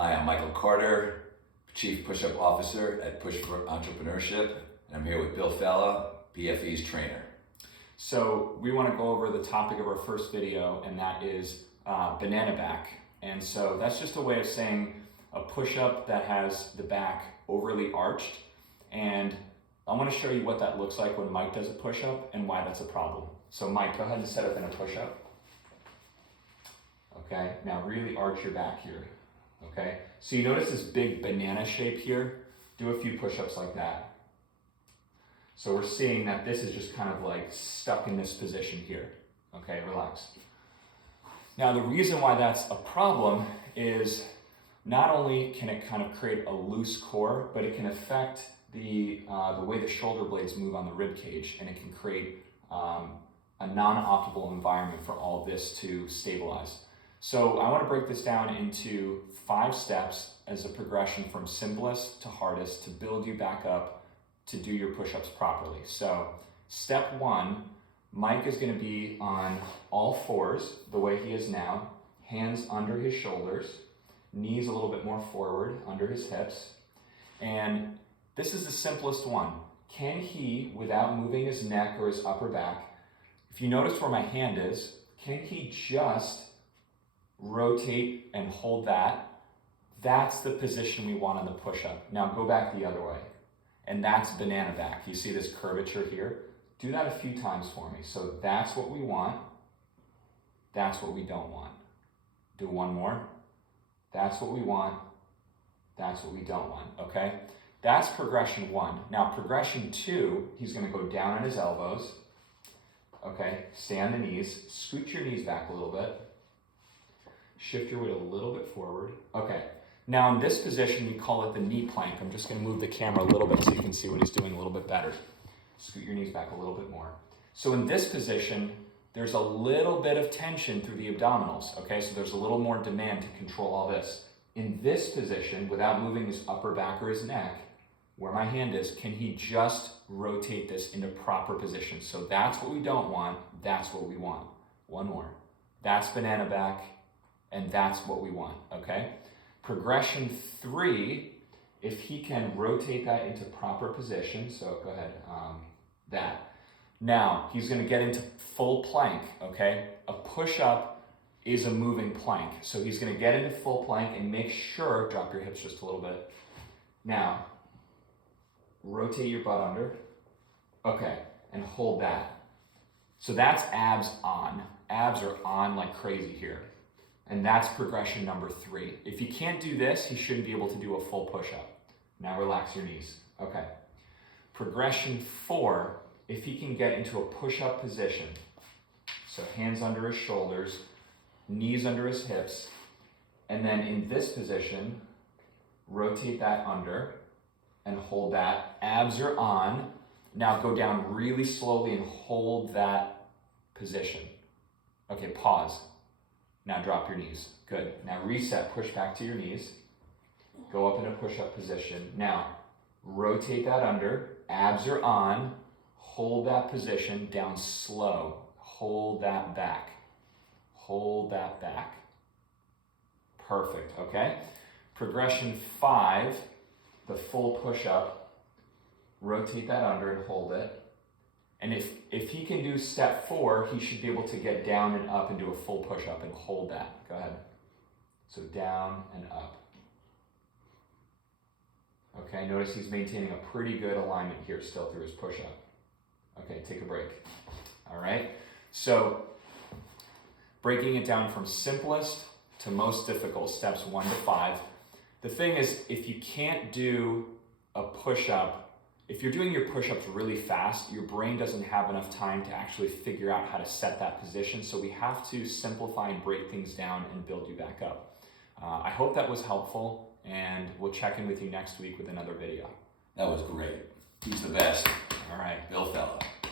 Hi, I'm Michael Carter, Chief Push-Up Officer at Push for Entrepreneurship, and I'm here with Bill Fella, PFE's trainer. So we want to go over the topic of our first video, and that is banana back. And so that's just a way of saying a push-up that has the back overly arched. And I want to show you what that looks like when Mike does a push-up and why that's a problem. So Mike, go ahead and set up in a push-up. Okay, now really arch your back here. Okay, so you notice this big banana shape here? Do a few push-ups like that. So we're seeing that this is just kind of like stuck in this position here. Okay, relax. Now the reason why that's a problem is not only can it kind of create a loose core, but it can affect the way the shoulder blades move on the rib cage, and it can create a non-optimal environment for all of this to stabilize. So I want to break this down into 5 steps as a progression from simplest to hardest to build you back up to do your push-ups properly. So step 1, Mike is going to be on all fours the way he is now, hands under his shoulders, knees a little bit more forward under his hips. And this is the simplest one. Can he, without moving his neck or his upper back, if you notice where my hand is, can he just rotate and hold that? That's the position we want on the push-up. Now go back the other way. And that's banana back. You see this curvature here? Do that a few times for me. So that's what we want. That's what we don't want. Do one more. That's what we want. That's what we don't want, okay? That's progression 1. Now progression 2, he's gonna go down on his elbows. Okay, stay on the knees. Scoot your knees back a little bit. Shift your weight a little bit forward. Okay, now in this position, we call it the knee plank. I'm just gonna move the camera a little bit so you can see what he's doing a little bit better. Scoot your knees back a little bit more. So in this position, there's a little bit of tension through the abdominals, okay? So there's a little more demand to control all this. In this position, without moving his upper back or his neck, where my hand is, can he just rotate this into proper position? So that's what we don't want, that's what we want. One more. That's banana back, and that's what we want, okay? Progression 3, if he can rotate that into proper position, so go ahead, that. Now, he's gonna get into full plank, okay? A push-up is a moving plank. So he's gonna get into full plank and make sure, drop your hips just a little bit. Now, rotate your butt under. Okay, and hold that. So that's abs on. Abs are on like crazy here. And that's progression number 3. If he can't do this, he shouldn't be able to do a full push-up. Now relax your knees. Okay. Progression 4, if he can get into a push-up position, so hands under his shoulders, knees under his hips, and then in this position, rotate that under and hold that. Abs are on. Now go down really slowly and hold that position. Okay, pause. Now drop your knees. Good. Now reset, push back to your knees. Go up in a push-up position. Now, rotate that under. Abs are on. Hold that position down slow. Hold that back. Hold that back. Perfect, okay? Progression 5, the full push-up. Rotate that under and hold it. And if he can do step 4, he should be able to get down and up and do a full push-up and hold that. Go ahead. So down and up. Okay, notice he's maintaining a pretty good alignment here still through his push-up. Okay, take a break. All right, so breaking it down from simplest to most difficult, steps 1 to 5. The thing is, if you can't do a push-up, if you're doing your push-ups really fast, your brain doesn't have enough time to actually figure out how to set that position. So we have to simplify and break things down and build you back up. I hope that was helpful, and we'll check in with you next week with another video. That was great. He's the best. All right. Bill Fella.